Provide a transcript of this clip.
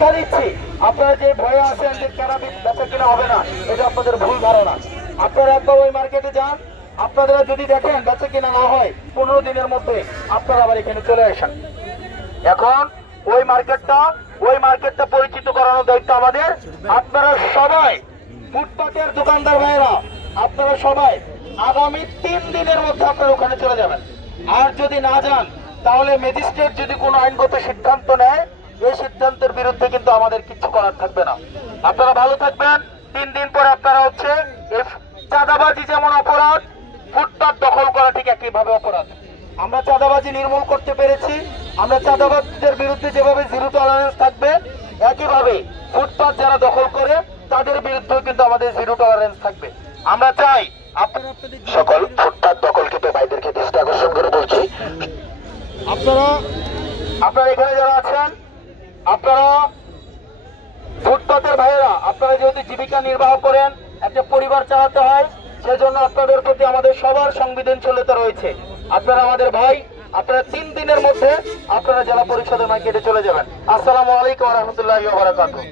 দিচ্ছি আপনারা যে ভয়ে আছেন যে ক্যানাবিস বেচা কিনা হবে না, এটা আপনাদের ভুল ধারণা। আপনারা একবার ওই মার্কেটে যান, আপনারা যদি দেখেন বেচা কিনা না হয় 15 দিনের মধ্যে আপনারা আবার এখানে চলে আসেন। এখন ওই মার্কেটটা পরিচিত করানোর দায়িত্ব আমাদের। আপনারা সবাই ফুটপাতের দোকানদার ভাইরা, আপনারা সবাই আগামী 3 দিনের মধ্যে আপনারা ওখানে চলে যাবেন। আর যদি না যান তাহলে ম্যাজিস্ট্রেট যদি কোনো আইনগত সিদ্ধান্ত নেয়, এই সিদ্ধান্তের বিরুদ্ধে কিন্তু আমাদের কিছু করার থাকবে না। আপনারা ভালো থাকবেন। 3 দিন পরে আপনারা হচ্ছে চাঁদাবাজি যেমন অপরাধ, ফুটপাত দখল করা ঠিক একইভাবে অপরাধ। আমরা চাঁদাবাজি নির্মূল করতে পেরেছি। আমরা চাঁদাবাজদের বিরুদ্ধে যেভাবে জিরো টলারেন্স থাকবে, একইভাবে ফুটপাত যারা দখল করে তাদের বিরুদ্ধেও কিন্তু আমাদের জিরো টলারেন্স থাকবে। আমরা চাই আপনারা সকল ফুটপাত দখলকৃত ভাইদেরকে দৃষ্টি আকর্ষণ করে বলছি, আপনারা এখানে যারা আছেন, আপনারা ফুটপাতের ভাইয়েরা, আপনারা যেহেতু জীবিকা নির্বাহ করেন, একটা পরিবার চালাতে হয়, সেজন্য আপনাদের প্রতি আমাদের সবার সংবেদনশীলতা রয়েছে। আপনারা আমাদের ভাই, আপনারা 3 দিনের মধ্যে আপনারা জেলা পরিষদের মার্কেটে চলে যাবেন। আসসালামু আলাইকুম ওয়া রাহমাতুল্লাহি ওয়া বারাকাতুহু।